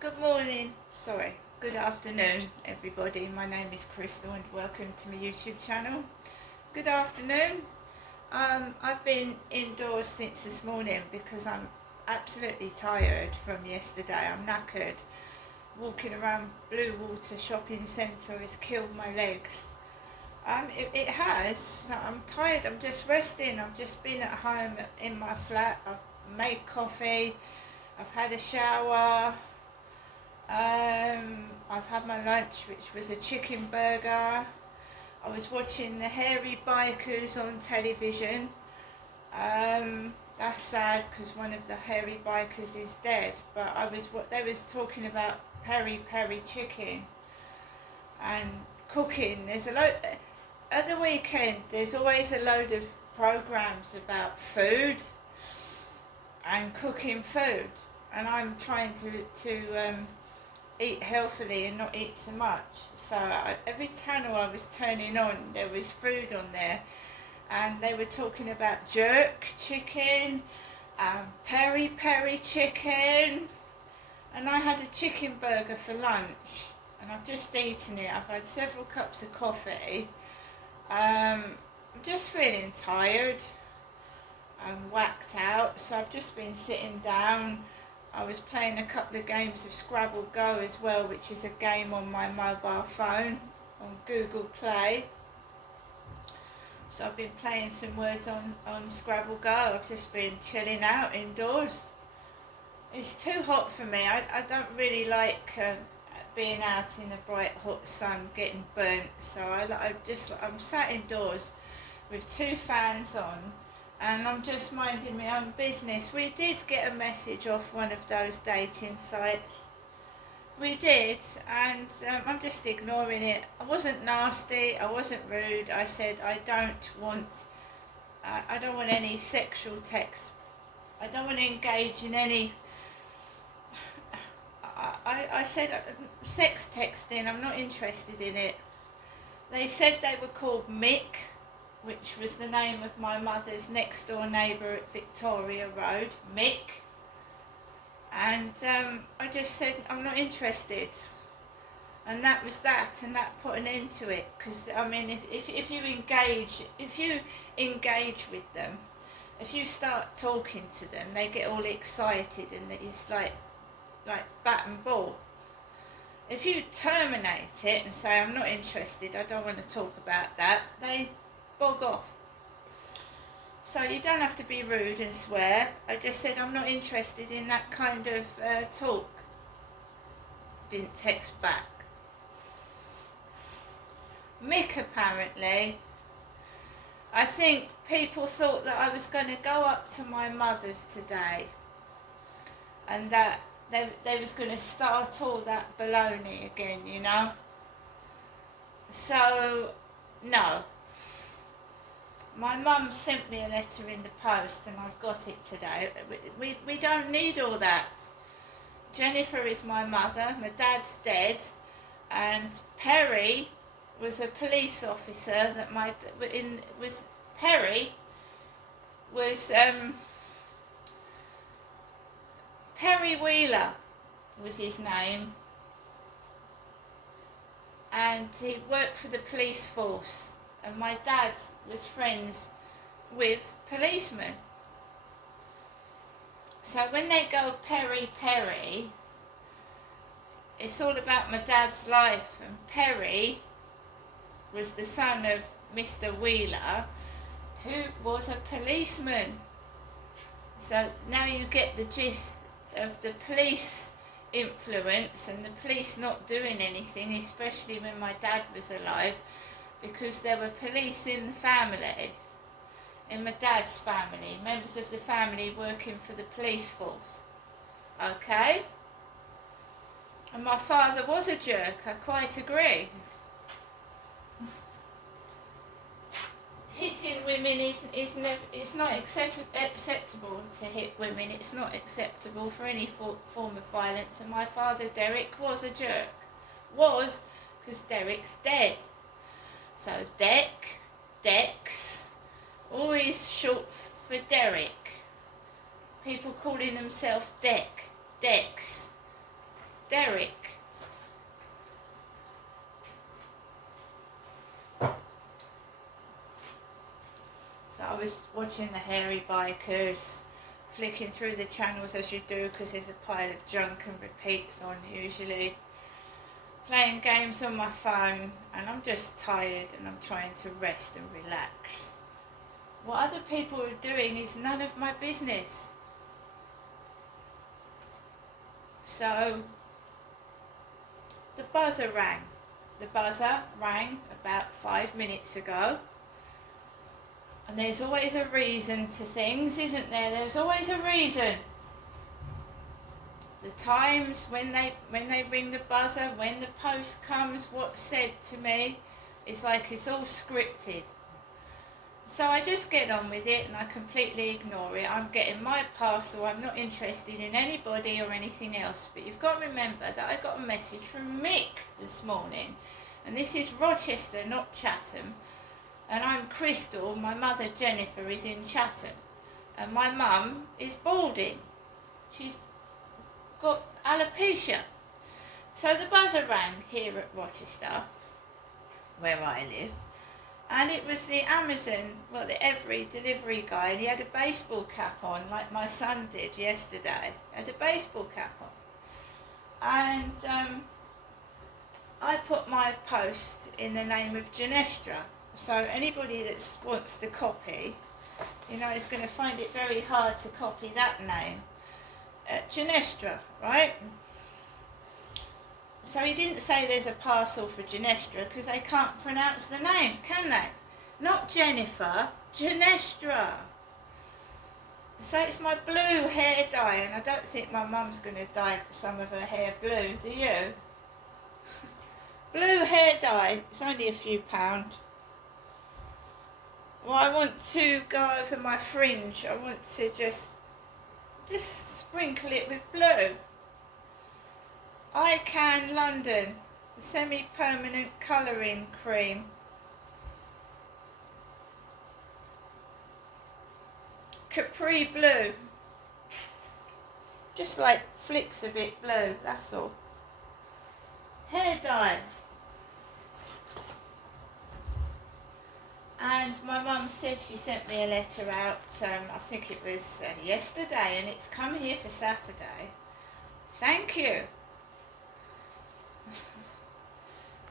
Good morning, good afternoon everybody. My name is Crystal and welcome to my YouTube channel. Good afternoon. I've been indoors since this morning because I'm absolutely tired from yesterday. I'm knackered. Walking around Blue Water Shopping Centre has killed my legs. It has. I'm tired. I'm just resting. I've just been at home in my flat. I've made coffee. I've had a shower. I've had my lunch, which was a chicken burger. I was watching the hairy bikers on television. That's sad because one of the hairy bikers is dead. But they was talking about peri peri chicken and cooking. There's a lot at the weekend. There's always a load of programs about food and cooking food, and I'm trying to eat healthily and not eat so much. So every channel I was turning on, there was food on there, and they were talking about jerk chicken, peri peri chicken, and I had a chicken burger for lunch, and I've just eaten it. I've had several cups of coffee. I'm just feeling tired and whacked out, so I've just been sitting down. I was playing a couple of games of Scrabble Go as well, which is a game on my mobile phone on Google Play. So I've been playing some words on Scrabble Go. I've just been chilling out indoors. It's too hot for me. I don't really like being out in the bright hot sun getting burnt. So I'm sat indoors with two fans on, and I'm just minding my own business. We did get a message off one of those dating sites. We did, and I'm just ignoring it. I wasn't nasty, I wasn't rude. I said I don't want any sexual text. I don't want to engage in any. I said sex texting, I'm not interested in it. They said they were called Mick, which was the name of my mother's next door neighbour at Victoria Road, Mick. And I just said I'm not interested. And that was that, and that put an end to it. Because I mean, if you engage with them, if you start talking to them, they get all excited, and it's like bat and ball. If you terminate it and say I'm not interested, I don't want to talk about that, they bog off. So you don't have to be rude and swear. I just said I'm not interested in that kind of talk. Didn't text back. Mick, apparently, I think people thought that I was going to go up to my mother's today, and that they was going to start all that baloney again, you know. So no. My mum sent me a letter in the post, and I've got it today. We don't need all that. Jennifer is my mother, my dad's dead, and Perry was a police officer that Perry Wheeler was his name, and he worked for the police force. And my dad was friends with policemen. So when they go peri peri, it's all about my dad's life. And Perry was the son of Mr. Wheeler, who was a policeman. So now you get the gist of the police influence and the police not doing anything, especially when my dad was alive, because there were police in the family, in my dad's family, members of the family working for the police force. Okay? And my father was a jerk, I quite agree. Hitting women it's not acceptable to hit women. It's not acceptable for any form of violence. And my father, Derek, was a jerk. Was, because Derek's dead. So Dex, always short for Derek. People calling themselves Dex. Derek. So I was watching the hairy bikers, flicking through the channels as you do because there's a pile of junk and repeats on usually. Playing games on my phone, and I'm just tired and I'm trying to rest and relax. What other people are doing is none of my business. So the buzzer rang. The buzzer rang about 5 minutes ago. And there's always a reason to things, isn't there? There's always a reason. The times when they ring the buzzer, when the post comes, what's said to me, it's like it's all scripted. So I just get on with it and I completely ignore it. I'm getting my parcel, I'm not interested in anybody or anything else. But you've got to remember that I got a message from Mick this morning. And this is Rochester, not Chatham. And I'm Crystal, my mother Jennifer is in Chatham. And my mum is balding. She's got alopecia. So the buzzer rang here at Rochester, where I live. And it was the Amazon, well, the Every delivery guy, and he had a baseball cap on, like my son did yesterday. Had a baseball cap on. And I put my post in the name of Genestra. So anybody that wants to copy, you know, is going to find it very hard to copy that name. Genestra, right? So he didn't say there's a parcel for Genestra because they can't pronounce the name, can they? Not Jennifer, Genestra. So it's my blue hair dye, and I don't think my mum's going to dye some of her hair blue, do you? Blue hair dye, it's only a few pounds. Well, I want to go over my fringe. I want to just sprinkle it with blue. Ican London, semi-permanent colouring cream. Capri blue. Just like flicks of it blue, that's all. Hair dye. And my mum said she sent me a letter out, I think it was yesterday, and it's come here for Saturday. Thank you.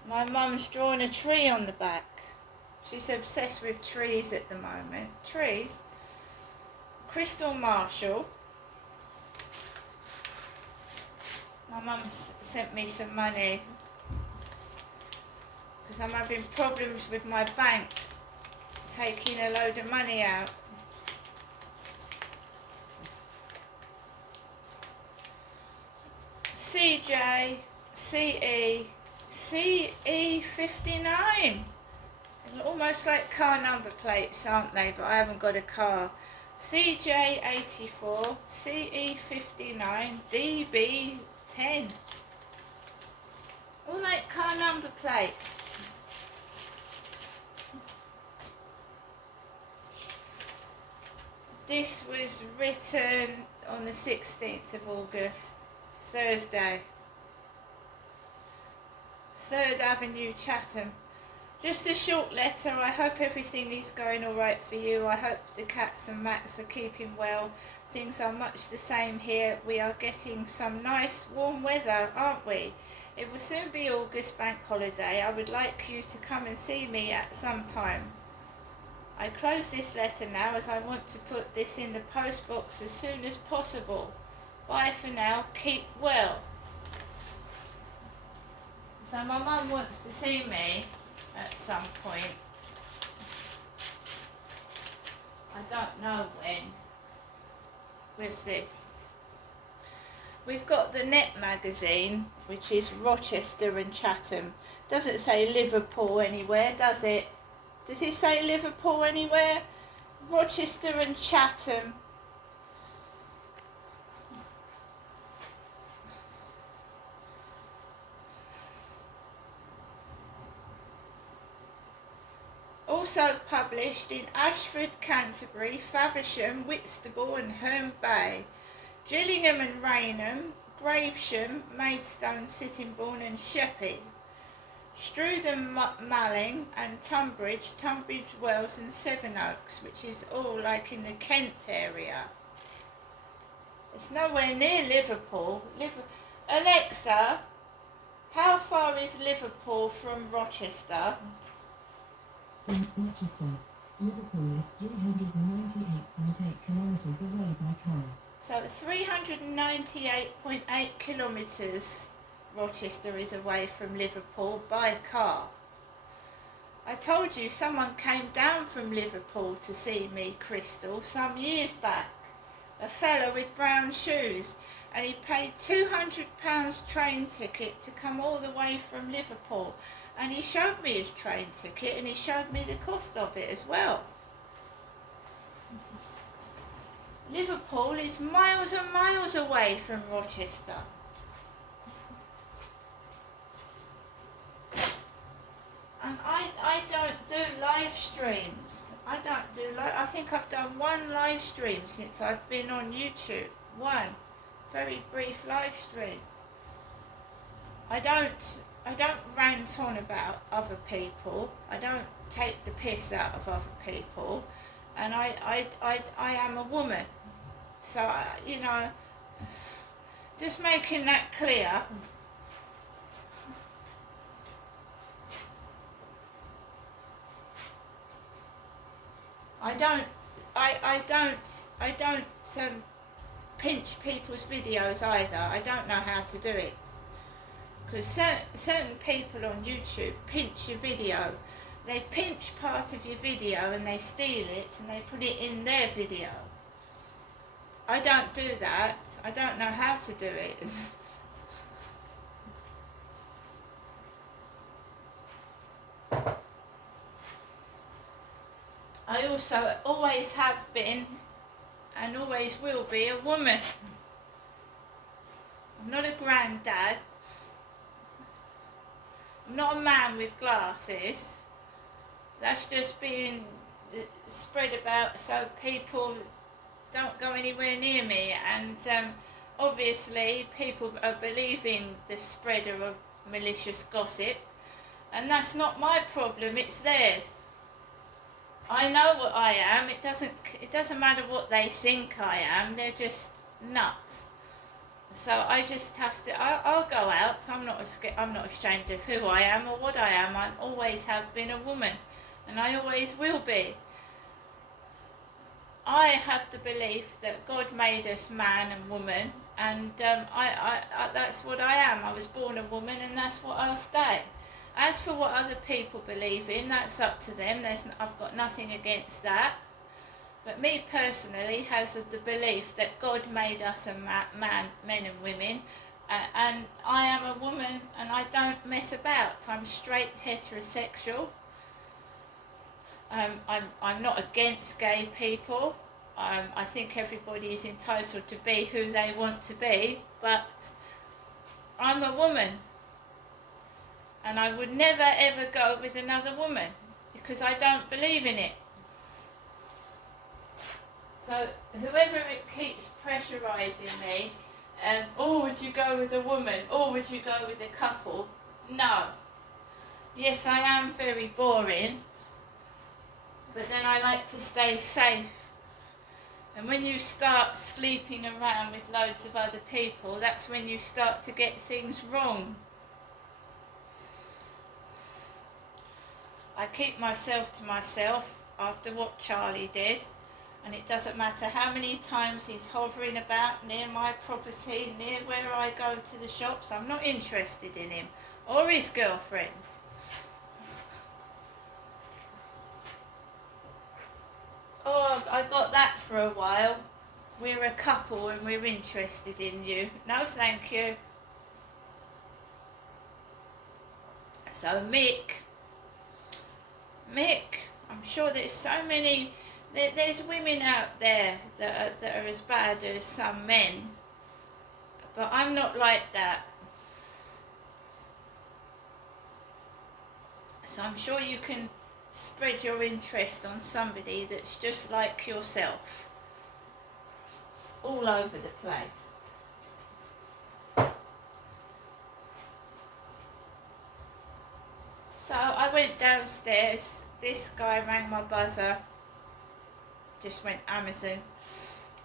My mum's drawn a tree on the back. She's obsessed with trees at the moment. Trees. Crystal Marshall. My mum sent me some money because I'm having problems with my bank taking a load of money out. CJ, CE, CE59. Almost like car number plates, aren't they? But I haven't got a car. CJ84, CE59, DB10. All like car number plates. This was written on the 16th of August, Thursday. 3rd Avenue, Chatham. Just a short letter. I hope everything is going alright for you. I hope the cats and Max are keeping well. Things are much the same here. We are getting some nice warm weather, aren't we? It will soon be August bank holiday. I would like you to come and see me at some time. I close this letter now as I want to put this in the post box as soon as possible. Bye for now. Keep well. So my mum wants to see me at some point. I don't know when. We'll see. We've got the Net magazine, which is Rochester and Chatham. Doesn't say Liverpool anywhere, does it? Does it say Liverpool anywhere? Rochester and Chatham. Also published in Ashford, Canterbury, Faversham, Whitstable and Herne Bay, Gillingham and Rainham, Gravesham, Maidstone, Sittingbourne and Sheppey. Strudham, Malling and Tunbridge, Tunbridge Wells and Sevenoaks, which is all like in the Kent area. It's nowhere near Liverpool. Alexa, how far is Liverpool from Rochester? From Rochester, Liverpool is 398.8 kilometres away by car. So 398.8 kilometres Rochester is away from Liverpool by car. I told you someone came down from Liverpool to see me, Crystal, some years back. A fellow with brown shoes, and he paid £200 train ticket to come all the way from Liverpool. And he showed me his train ticket and he showed me the cost of it as well. Liverpool is miles and miles away from Rochester. And I don't do live streams. I think I've done one live stream since I've been on YouTube. One very brief live stream. I don't rant on about other people. I don't take the piss out of other people. And I am a woman. So, you know, just making that clear. I don't pinch people's videos either. I don't know how to do it. Because certain people on YouTube pinch your video. They pinch part of your video and they steal it and they put it in their video. I don't do that. I don't know how to do it. I also always have been and always will be a woman. I'm not a granddad. I'm not a man with glasses. That's just being spread about so people don't go anywhere near me, and obviously people are believing the spreader of malicious gossip, and that's not my problem, it's theirs. I know what I am. It doesn't matter what they think I am. They're just nuts. So I just have to. I'll go out. I'm not ashamed of who I am or what I am. I always have been a woman, and I always will be. I have the belief that God made us man and woman, and I that's what I am. I was born a woman, and that's what I'll stay. As for what other people believe in, that's up to them. I've got nothing against that. But me personally has the belief that God made us a men and women, and I am a woman and I don't mess about. I'm straight heterosexual. I'm not against gay people. I think everybody is entitled to be who they want to be, but I'm a woman. And I would never ever go with another woman because I don't believe in it. So whoever it keeps pressurising me, would you go with a woman? Or would you go with a couple? No. Yes, I am very boring, but then I like to stay safe. And when you start sleeping around with loads of other people, that's when you start to get things wrong. I keep myself to myself after what Charlie did, and it doesn't matter how many times he's hovering about near my property, near where I go to the shops. I'm not interested in him or his girlfriend. Oh, I got that for a while. We're a couple and we're interested in you. No, thank you. So Mick, I'm sure there's so many, there's women out there that are as bad as some men, but I'm not like that. So I'm sure you can spread your interest on somebody that's just like yourself, all over the place. I went downstairs, this guy rang my buzzer, just went Amazon,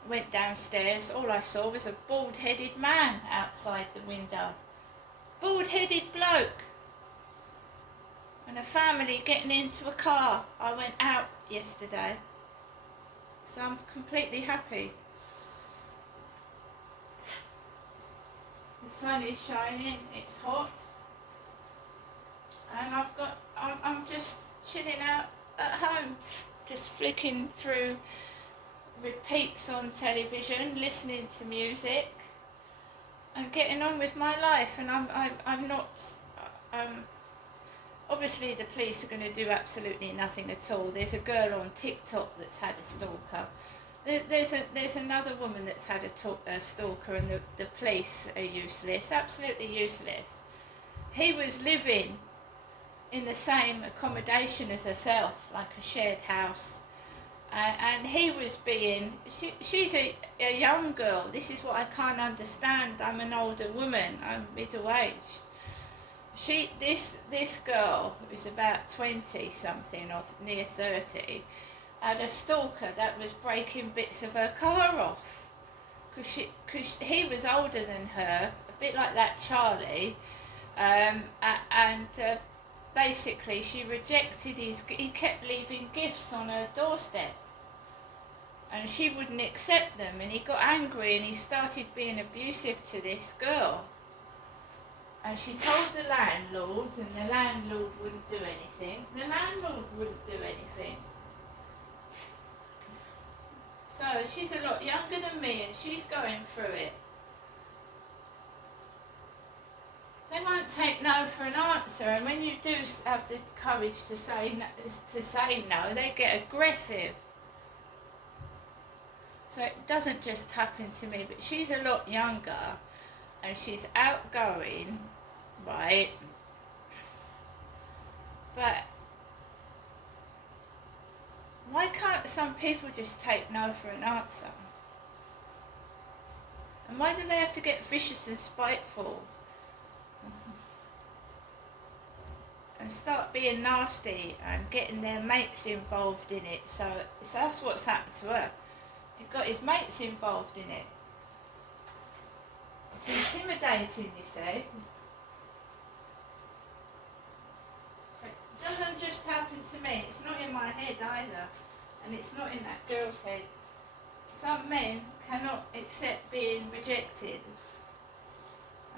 went downstairs, all I saw was a bald-headed man outside the window. Bald-headed bloke. And a family getting into a car. I went out yesterday, so I'm completely happy. The sun is shining, it's hot, and I'm just chilling out at home, just flicking through repeats on television, listening to music, and getting on with my life. And I'm not. Obviously, the police are going to do absolutely nothing at all. There's a girl on TikTok that's had a stalker. There's another woman that's had a stalker, and the police are useless, absolutely useless. He was living in the same accommodation as herself, like a shared house, and he was being. She's a young girl. This is what I can't understand. I'm an older woman. I'm middle-aged. This girl, who's about 20 something or near 30, had a stalker that was breaking bits of her car off, because he was older than her, a bit like that Charlie, and basically she rejected he kept leaving gifts on her doorstep, and she wouldn't accept them, and he got angry and he started being abusive to this girl. And she told the landlord, and the landlord wouldn't do anything. The landlord wouldn't do anything. So she's a lot younger than me, and she's going through it. They won't take no for an answer, and when you do have the courage to say no, they get aggressive. So it doesn't just happen to me, but she's a lot younger, and she's outgoing, right? But why can't some people just take no for an answer? And why do they have to get vicious and spiteful? And start being nasty and getting their mates involved in it. So that's what's happened to her. He got his mates involved in it. It's intimidating, you see. So it doesn't just happen to me. It's not in my head either. And it's not in that girl's head. Some men cannot accept being rejected.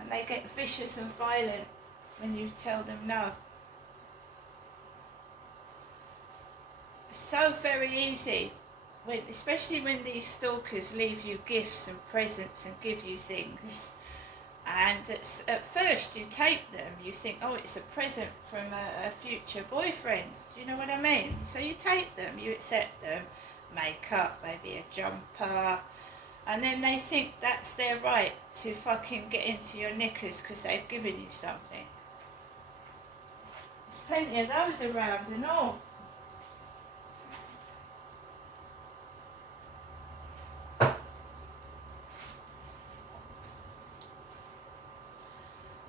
And they get vicious and violent when you tell them no. It's so very easy. Especially when these stalkers leave you gifts and presents and give you things, and at first you take them, you think, oh, it's a present from a future boyfriend, do you know what I mean? So you take them, you accept them, makeup, maybe a jumper, and then they think that's their right to fucking get into your knickers because they've given you something. There's plenty of those around and all.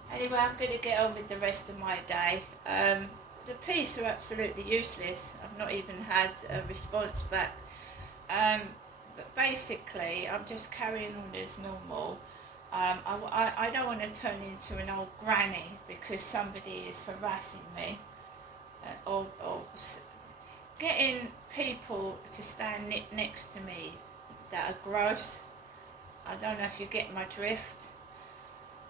Anyway, I'm going to get on with the rest of my day. The police are absolutely useless. I've not even had a response back. But basically, I'm just carrying on as normal. I don't want to turn into an old granny because somebody is harassing me. Or getting people to stand next to me that are gross. I don't know if you get my drift.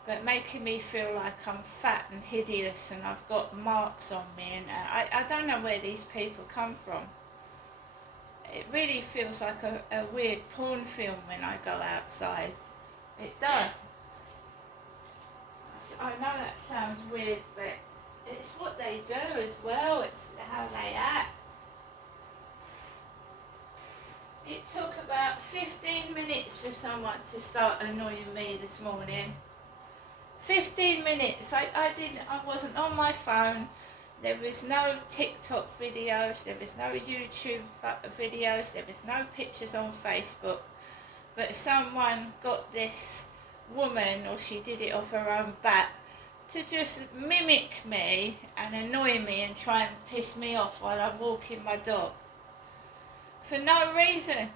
But making me feel like I'm fat and hideous and I've got marks on me, and I don't know where these people come from. It really feels like a weird porn film when I go outside. It does. I know that sounds weird, but it's what they do as well. It's how they act. It took about 15 minutes for someone to start annoying me this morning. 15 minutes. I wasn't on my phone. There was no TikTok videos. There was no YouTube videos. There was no pictures on Facebook. But someone got this woman, or she did it off her own bat, to just mimic me and annoy me and try and piss me off while I'm walking my dog. For no reason.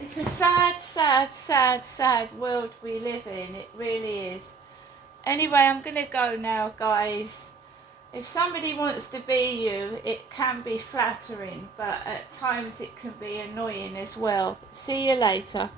It's a sad, sad, sad, sad world we live in. It really is. Anyway, I'm going to go now, guys. If somebody wants to be you, it can be flattering, but at times it can be annoying as well. See you later.